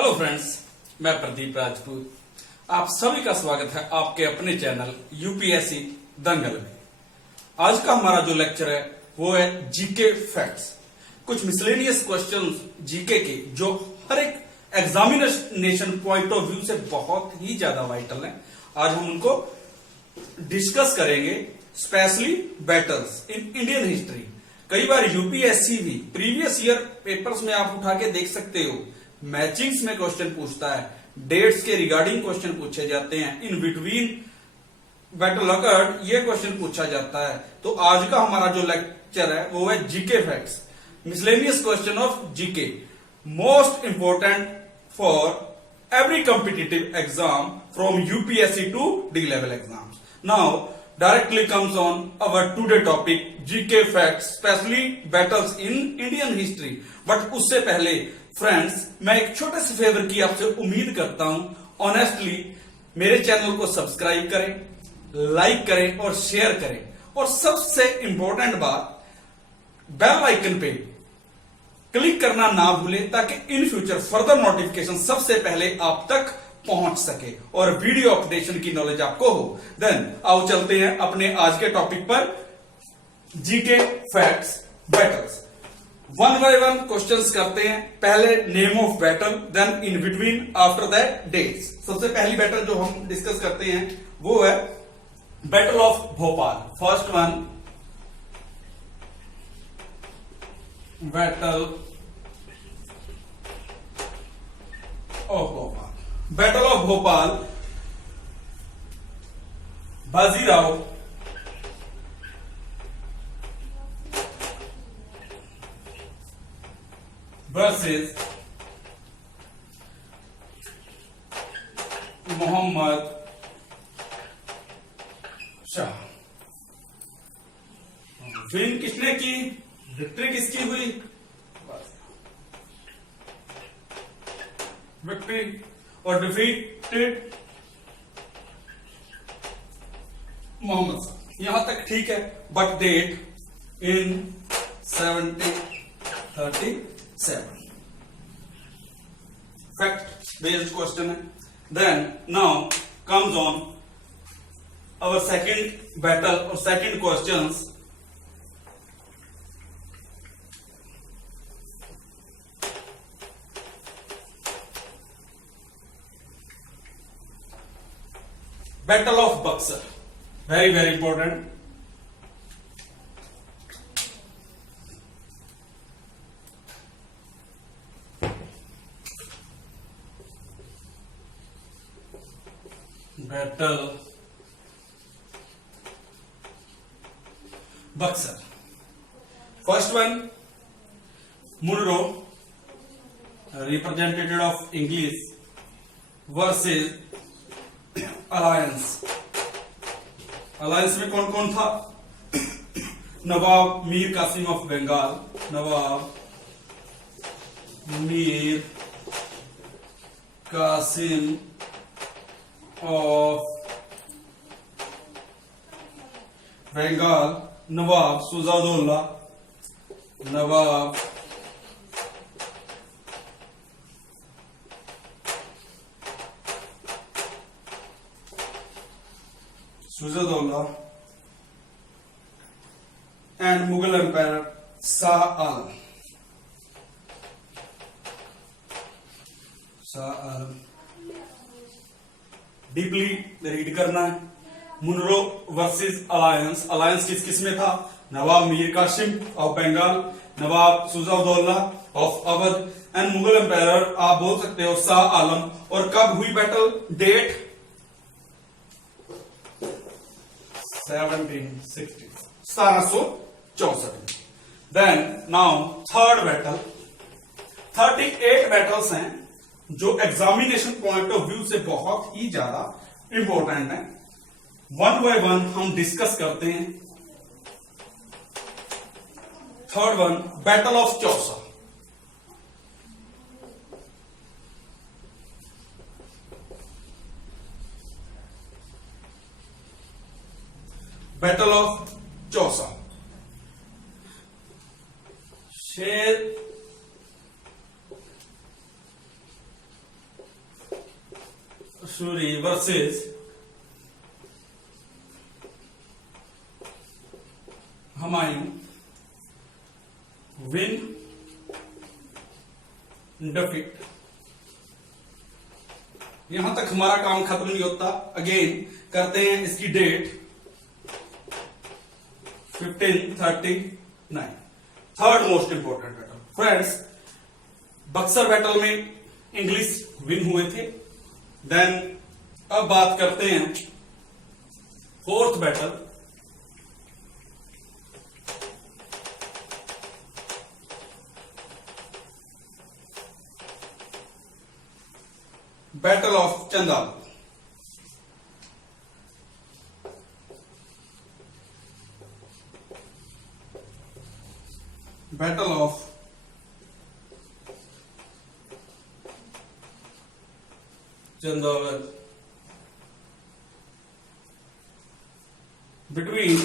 Hello friends, मैं प्रदीप राजपूत। आप सभी का स्वागत है आपके अपने चैनल यूपीएससी दंगल में। आज का हमारा जो लेक्चर है वो है जीके फैक्ट्स। कुछ मिसलेनियस क्वेश्चंस जीके के जो हर एक एग्जामिनेशन पॉइंट ऑफ व्यू से बहुत ही ज्यादा वाइटल हैं। आज हम उनको डिस्कस करेंगे, specially battles in Indian history. कई बार यूपीएससी भी प्रीवियस ईयर पेपर्स में आप उठा के देख सकते हो, मैचिंग्स में क्वेश्चन पूछता है, डेट्स के रिगार्डिंग क्वेश्चन पूछे जाते हैं, इन बिटवीन बैटल अकर्ड ये क्वेश्चन पूछा जाता है। तो आज का हमारा जो लेक्चर है वो है GK facts, miscellaneous question of GK, most important for every competitive exam from UPSC to D level exams. Now directly comes on our today topic GK facts, especially battles in Indian history। But उससे पहले friends, मैं एक छोटे से favour की आपसे उम्मीद करता हूं। ऑनेस्टली मेरे चैनल को सब्सक्राइब करें, लाइक करें और शेयर करें, और सबसे इंपॉर्टेंट बात, बेल आइकन पे क्लिक करना ना भूलें ताकि इन फ्यूचर फर्दर नोटिफिकेशन सबसे पहले आप तक पहुंच सके और वीडियो अपडेशन की नॉलेज आपको हो। देन आओ चलते हैं अपने आज के टॉपिक पर, GK facts battles. One by one questions करते हैं। पहले name of battle, then in between, after that dates. सबसे पहली बैटल जो हम डिस्कस करते हैं वो है battle of Bhopal. First one, battle of Bhopal. Battle of Bhopal, Bajirao versus Mohammad Shah. Win किसने की, विक्ट्री किसकी हुई? विक्ट्री और डिफीटेड मोहम्मद शाह। यहां तक ठीक है, but date in 1737। Fact based question है। Then now comes on our second battle और second questions. Battle of Buxar, very very important. Battle Buxar. First one, Munro representative of English versus alliance. Alliance में कौन कौन था? Nawab Mir Qasim of Bengal, Nawab Mir Qasim of Bengal, Nawab Shujauddaula, Nawab Shujauddaula and Mughal empire Shah Alam. Shah Alam deeply read करना है। Munro versus alliance. Alliance किस किस में था? Nawab Mir Qasim of Bengal, Nawab Shujauddaula of Awadh and Mughal empire आप बोल सकते हो शाह आलम। और कब हुई battle? Date 1764। Then now third battle. 38 battles हैं जो एग्जामिनेशन पॉइंट ऑफ व्यू से बहुत ही ज्यादा इंपॉर्टेंट है। वन बाय वन हम डिस्कस करते हैं। Third one, battle of Chausa. Battle of Chausa. Sher Suri versus Humayun win defeat. यहां तक हमारा काम खत्म नहीं होता, अगेन करते हैं इसकी date 1539। Third most important battle friends, Buxar battle में इंग्लिश विन हुए थे। देन अब बात करते हैं fourth battle, battle of Chandal. Battle of Chandawal between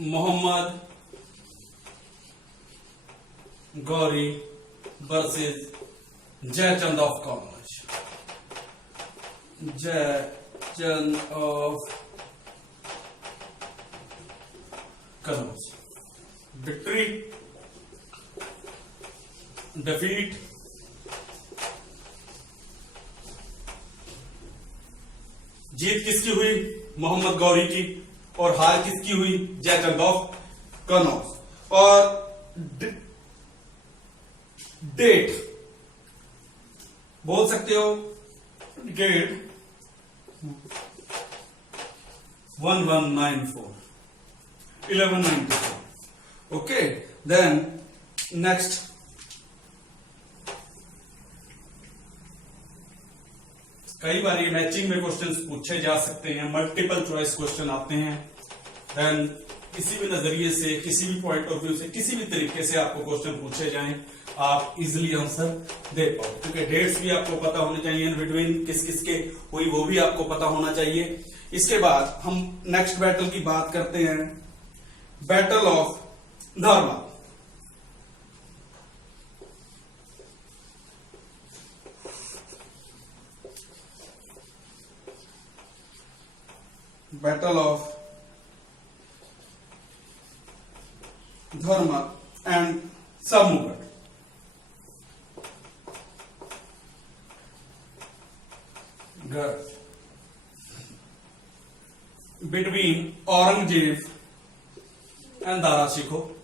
Mohammad Ghori versus Jaichand of कॉमर्स। जयचंद ऑफ कॉमर्स, विक्ट्री डिफीट, जीत किसकी हुई? मोहम्मद गौरी की, और हार किसकी हुई? जयचंद ऑफ कनौज। और डेट बोल सकते हो, डेट 1194। ओके, देन नेक्स्ट कई बार ये मैचिंग में क्वेश्चंस पूछे जा सकते हैं, मल्टीपल चॉइस क्वेश्चन आते हैं। देन किसी भी नजरिए से, किसी भी पॉइंट ऑफ व्यू से, किसी भी तरीके से आपको क्वेश्चन पूछे जाएं, आप इजिली आंसर दे पाओ, क्योंकि डेट्स भी आपको पता होने चाहिए, बिटवीन किस किस के हुई वो भी आपको पता होना चाहिए। इसके बाद हम नेक्स्ट बैटल की बात करते हैं, battle of Dharma. Battle of Dharma and Samugarh. Between Aurangzeb and Dara Shikoh.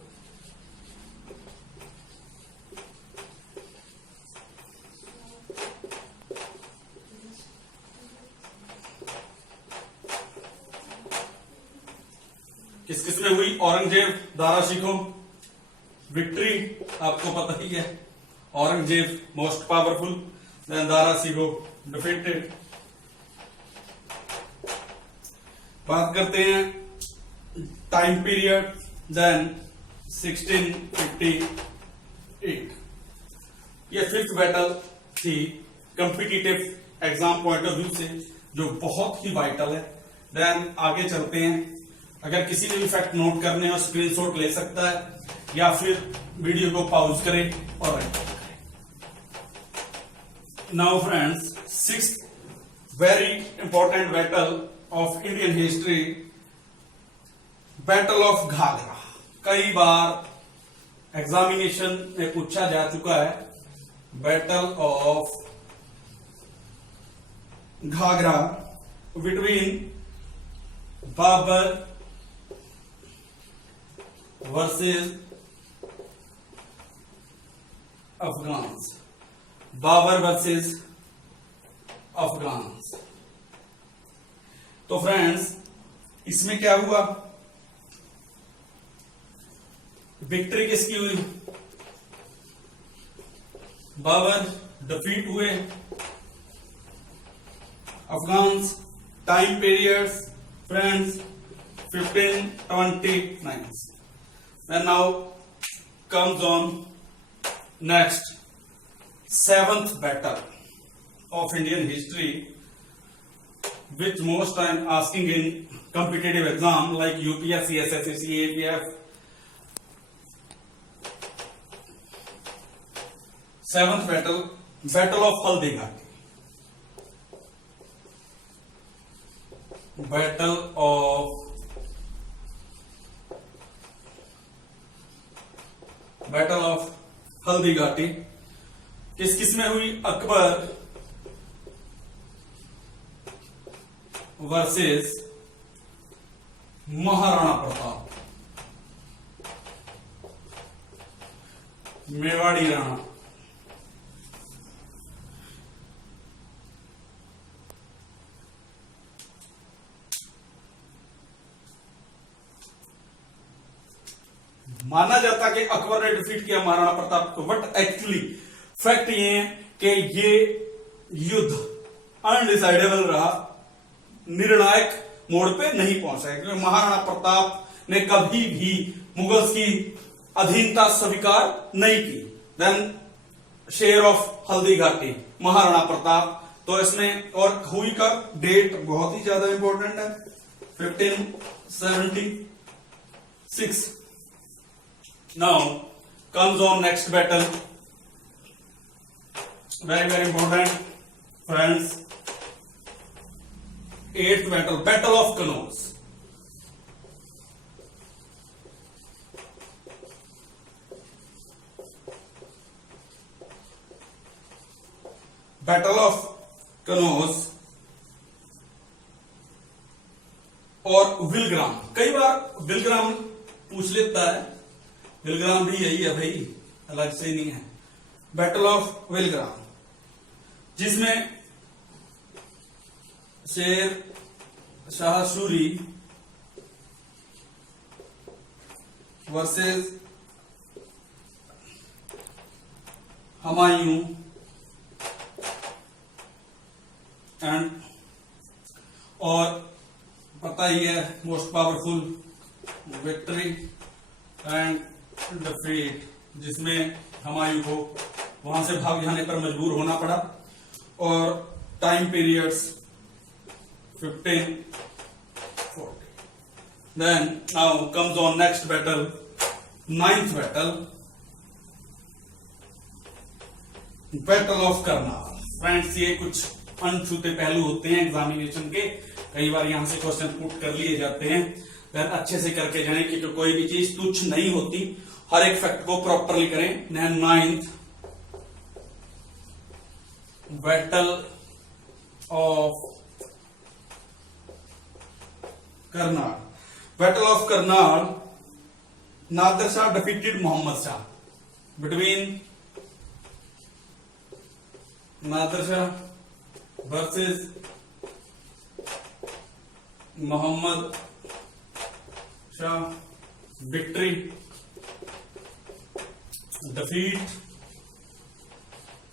किस किस में हुई? औरंगजेब, दारा शिकोह। विक्ट्री आपको पता ही है, Aurangzeb most powerful, then Dara Shikoh defeated. बात करते हैं टाइम पीरियड, देन 1658। ये फिफ्थ बैटल थी competitive exam point of view से, जो बहुत ही वाइटल है। देन आगे चलते हैं, अगर किसी ने भी फैक्ट नोट करने हो स्क्रीनशॉट ले सकता है, या फिर वीडियो को पॉज करें और राइट करें। Now friends, sixth very important battle of Indian history, battle of Ghaghra. कई बार एग्जामिनेशन में पूछा जा चुका है, battle of Ghaghra between Babur versus Afghans. Babur versus Afghans. तो फ्रेंड्स, इसमें क्या हुआ? विक्ट्री किसकी हुई? बाबर डिफीट हुए। Afghans. Time periods friends 1529। And now comes on next seventh battle of Indian history, which most time asking in competitive exam like UPSC, SSC, APF. Seventh battle, Battle of Haldi Ghati. Battle of Haldi Ghati किस किस में हुई? Akbar versus Maharana Pratap, Mewari Rana. माना जाता कि अकबर ने defeat किया महाराणा प्रताप को, बट एक्चुअली फैक्ट ये है कि ये युद्ध अनडिसाइडेबल रहा, निर्णायक मोड़ पे नहीं पहुंचा, क्योंकि महाराणा प्रताप ने कभी भी मुगल्स की अधीनता स्वीकार नहीं की। Then share of Haldi Ghati, Maharana Pratap. तो इसमें और हुई का डेट बहुत ही ज्यादा इंपॉर्टेंट है, 1576। Now comes on next battle, very very important friends, 8th battle, Battle of Canoes। Battle of Kannauj और विलग्राम। कई बार विलग्राम पूछ लेता है, विलग्राम भी यही है भाई, अलग से नहीं है। बैटल ऑफ विलग्राम, जिसमें शेर शाह सूरी वर्सेस हुमायूं एंड, और पता ही है most powerful victory and defeat, जिसमें हुमायूं को वहां से भाग जाने पर मजबूर होना पड़ा। और time periods 1540। Then now comes on next battle, 9th battle, battle of Karnal. Friends, ये कुछ अनछूते पहलू होते हैं एग्जामिनेशन के, कई बार यहां से क्वेश्चन पुट कर लिए जाते हैं। देन अच्छे से करके जाएं, क्योंकि कोई भी चीज तुच्छ नहीं होती, हर एक फैक्ट को प्रॉपरली करें। 9th battle of Karnal. Battle of Karnal, Nadir Shah defeated Mohammad Shah, between Nadir Shah versus Mohammad Shah, victory, defeat,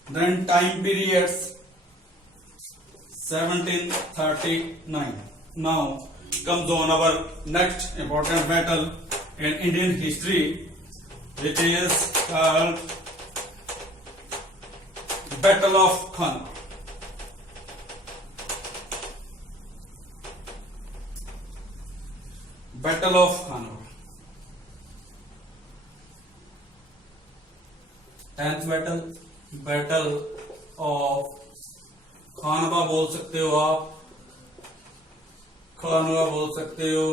then time periods 1739. Now comes on our next important battle in Indian history, which is called Battle of Khanwa। Battle of Khanwa, 10th battle, battle of Khanwa बोल सकते हो आप, खानवा बोल सकते हो,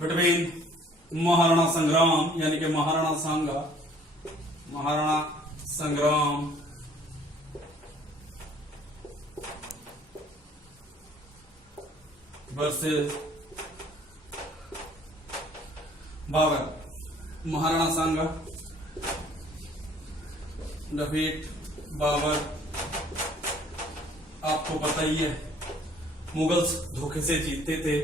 between Maharana संग्राम यानी कि महाराणा सांगा, महाराणा संग्राम वर्सेस बाबर। महाराणा सांगा डिफीट, बाबर आपको पता ही है मुगल्स धोखे से जीतते थे।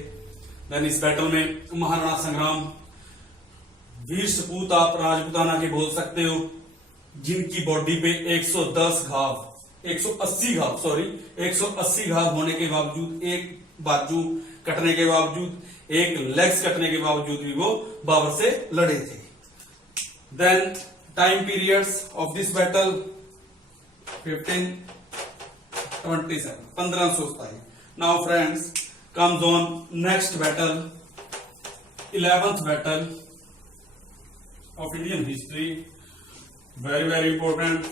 देन इस बैटल में महाराणा संग्राम, वीर सपूत आप राजपूताना के बोल सकते हो, जिनकी बॉडी पे 180 घाव होने के बावजूद, एक बाजू कटने के बावजूद, एक लेग्स कटने के बावजूद भी वो बाबर से लड़े थे। Then time periods of this battle 1527। Now friends, comes on next battle, 11th battle of Indian history, very very important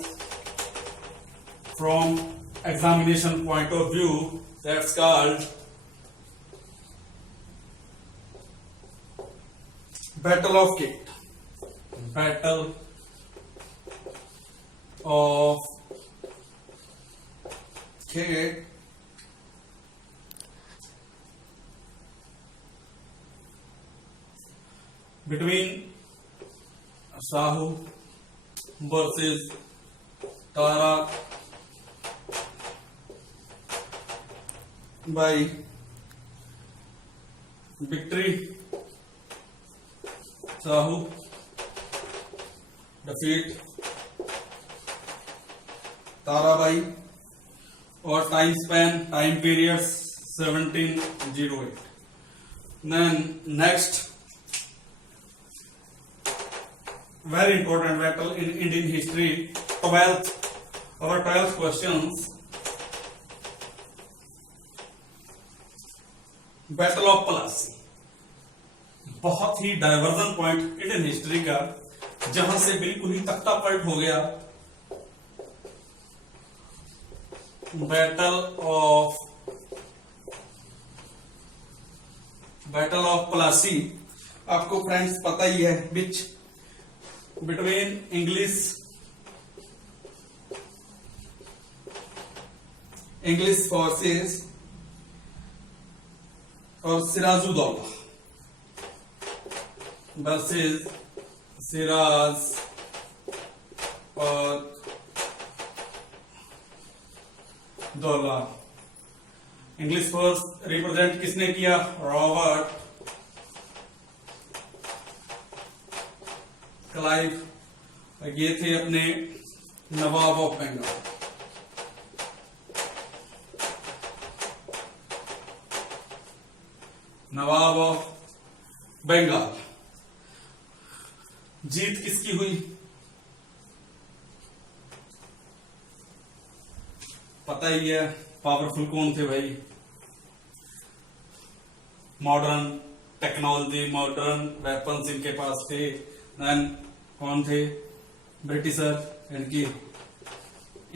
from examination point of view, that's called battle of Khed, battle of Khed between Sahu versus Tara Bai victory, Sahu defeat Tarabai, और time span, time period 1708. Then next very important battle in Indian history, 12th, our 12th questions, battle of Plassey. बहुत ही diversion point Indian history का, जहां से बिल्कुल ही तख्ता पलट हो गया. बैटल ऑफ प्लासी आपको फ्रेंड्स पता ही है, विच बिटवीन इंग्लिश फोर्सेस और सिराजुद्दौला वर्सेस सिराज और दौला. इंग्लिश फोर्स रिप्रेजेंट किसने किया? Robert Clive. ये थे अपने नवाब ऑफ बंगाल. नवाब ऑफ बंगाल. जीत किसकी हुई? पता ही है, पावरफुल कौन थे भाई? मॉडर्न टेक्नोलॉजी, मॉडर्न वेपन्स इनके पास थे. देन कौन थे? ब्रिटिशर. इनकी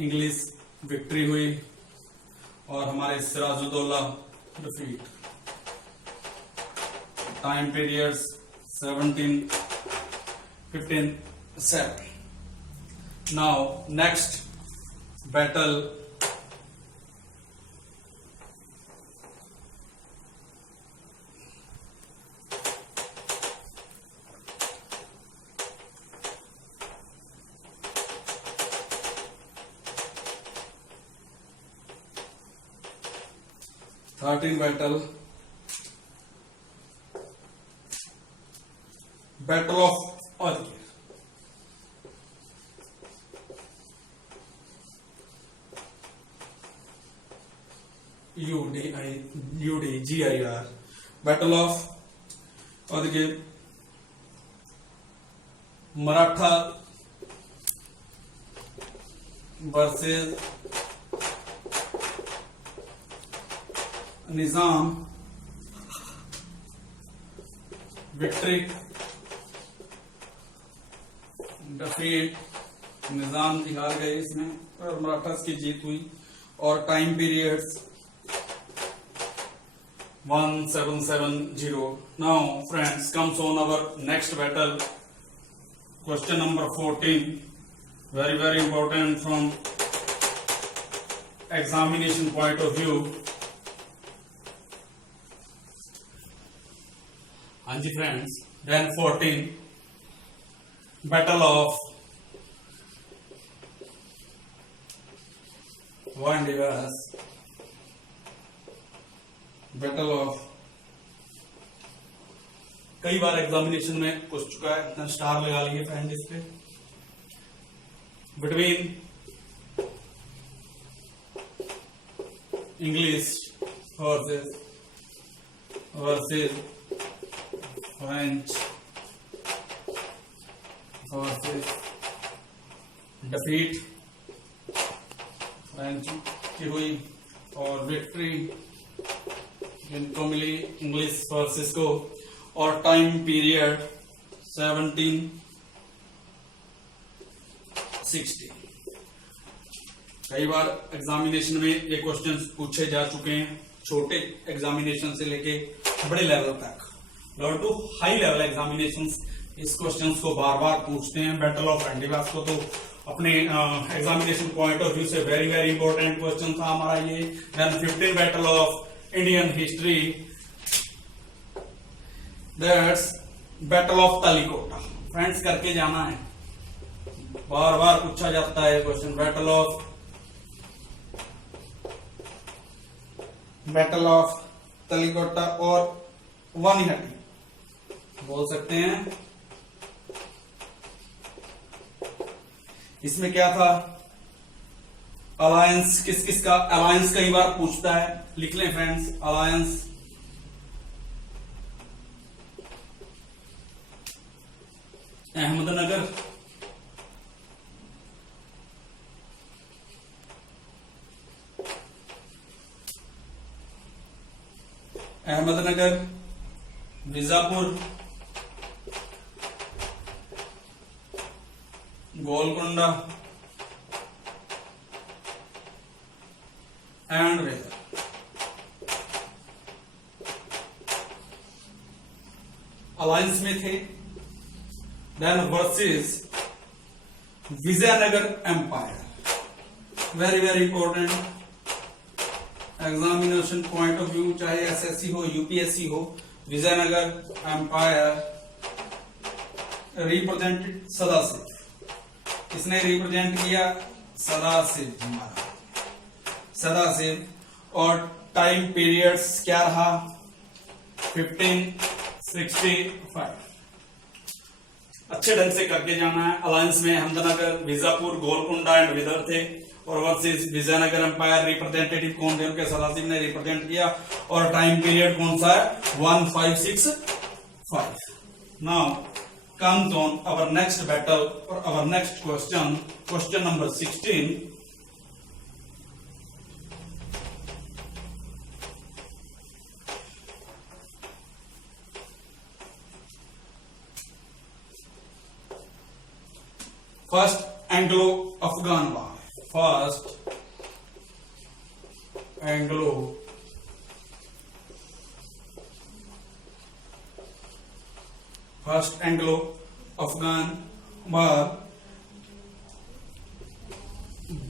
इंग्लिश विक्ट्री हुई और हमारे Sirajuddaula defeat. Time periods 1757. Now next battle battle of Ajmer. UDGIR. Battle of Ajmer. Maratha versus Nizam. Victory defeat. Nizam ji हार गए इसमें और मराठास की जीत हुई. और time periods 1770. Now friends comes on our next battle. Question number 14. Very important from examination point of view. हाँ जी friends. Then 14. Battle of Vandivas. Battle of कई बार एग्जामिनेशन में पूछ चुका है, इतना स्टार लगा लिए फ्रेंड इस पे. Between English versus French versus defeat. French की हुई और विक्ट्री जिनको मिली इंग्लिश फोर्सेस को. और टाइम पीरियड 1760. कई बार एग्जामिनेशन में ये क्वेश्चंस पूछे जा चुके हैं, छोटे एग्जामिनेशन से लेके बड़े लेवल तक. लेवल 2 हाई लेवल एग्जामिनेशंस इस क्वेश्चंस को बार बार पूछते हैं। बैटल ऑफ एंटीबास को तो अपने एग्जामिनेशन पॉइंट ऑफ व्यू से वेरी वेरी इंपॉर्टेंट क्वेश्चन था हमारा ये। Then 15 battle of Indian history, that's battle of Talikota. Friends करके जाना है, बार बार पूछा जाता है क्वेश्चन। बैटल ऑफ तालिकोटा और वानीहाटी बोल सकते हैं। इसमें क्या था, अलायंस किस किस का, अलायंस कई बार पूछता है, लिख लें friends. Alliance Ahmednagar, Bijapur, Golconda and Bidar. Alliance में थे। Then versus Vijayanagar empire, very very important examination point of view, चाहे एसएससी हो यूपीएससी हो। विजयनगर एम्पायर रिप्रेजेंटेड सदाशिव, किसने रिप्रेजेंट किया, सदाशिव जी महाराज, सदाशिव। और टाइम पीरियड्स क्या रहा, 1565। अच्छे ढंग से करके जाना है। अलायंस में अहमदनगर, बीजापुर, गोलकुंडा एंड विदर थे। और वर्सेस विजयनगर एम्पायर, रिप्रेजेंटेटिव कौन थे, उनके सदाशिव ने रिप्रेजेंट किया। और टाइम पीरियड कौन सा है, 1565। Now comes on our next battle or our next question, question number 16. First Anglo-Afghan War. First Anglo-Afghan War,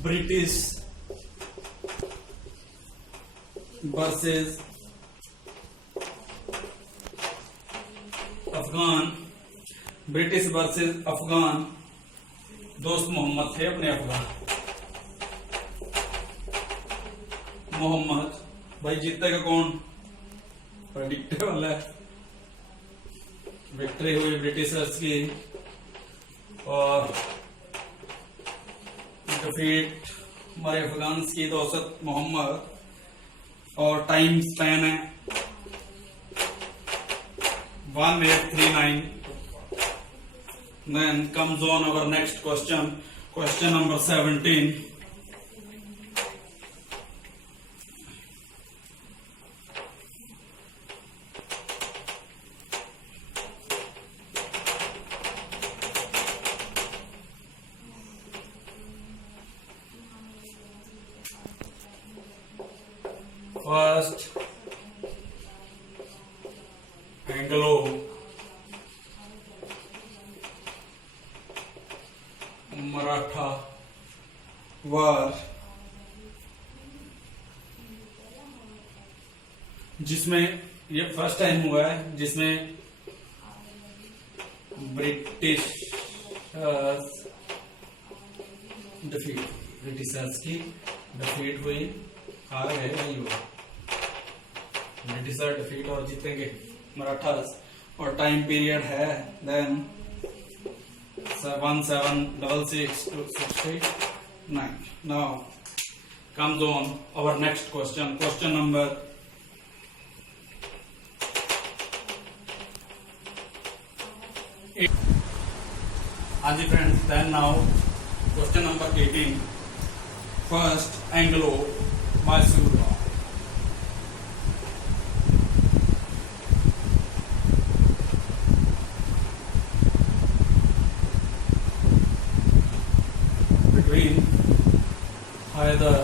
British versus Afghan, British versus Afghan. दोस्त मोहम्मद थे अपने अफगान। मोहम्मद भाई, जीतेगा कौन, प्रेडिक्टेबल है। विक्ट्री हुई ब्रिटिशर्स की और डिफीट हमारे अफगान की दोस्त मोहम्मद। और टाइम स्पैन है 1839। Then comes on our next question, question number 17. First Anglo Maratha वार, जिसमें ये फर्स्ट टाइम हुआ है जिसमें ब्रिटिशर्स की डिफीट हुई, हार गए नहीं हुआ, ब्रिटिशर डिफीट और जीतेंगे मराठास। और टाइम पीरियड है then 1766 to 69. Now comes on our next question, question number 8. हाँ जी friends, then now question number 18. First Anglo-Mysore War. Hyder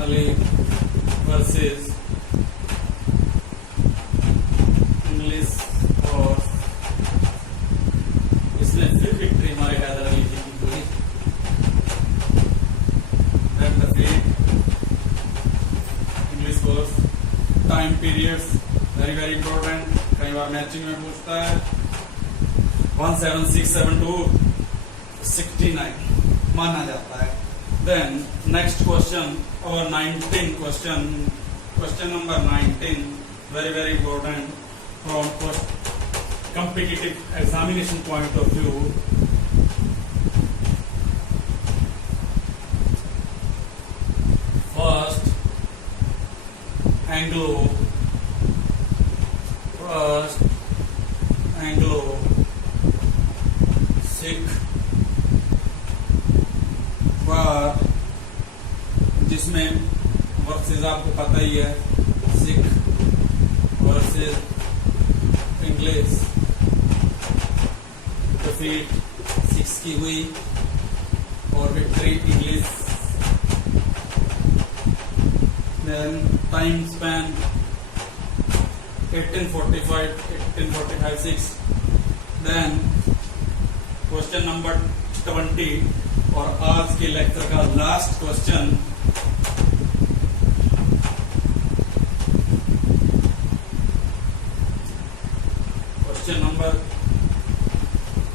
Ali versus time periods, very very important, कई बार मैचिंग में पूछता है। 17672 69 माना जाता है। देन नेक्स्ट क्वेश्चन और 19 question number 19, very very important from competitive examination point of view. First Anglo-Sikh war, जिसमें versus आपको पता ही है, Sikh versus English, defeat Sikhs की हुई और victory English. Then time span 1845 then question number 20 और आज के लेक्चर का last question. Question number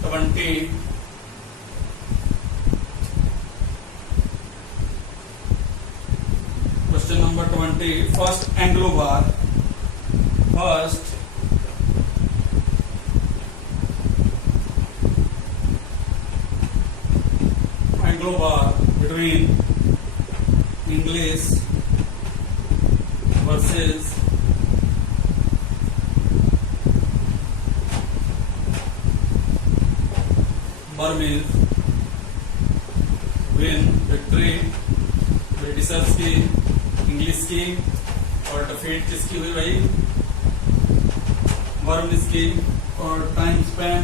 20, question number 20, first Anglo war between English versus Burmese, win victory Britishers की, इंग्लिश की, और डिफीट किसकी हुई भाई, बर्मीज की। और टाइम स्पैन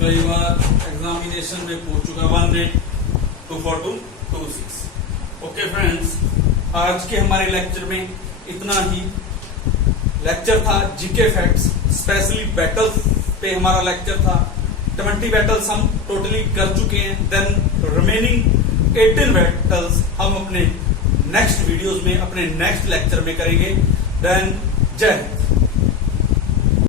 कई बार एग्जामिनेशन में पूछ चुका, 1824226। ओके फ्रेंड्स, आज के हमारे लेक्चर में इतना ही। लेक्चर था जीके फैक्ट्स, स्पेशली बैटल्स पे हमारा लेक्चर था। 20 बैटल्स हम टोटली कर चुके हैं। देन रिमेनिंग 18 बैटल्स हम अपने नेक्स्ट वीडियोस में, अपने नेक्स्ट लेक्चर में करेंगे। देन जय हिंद।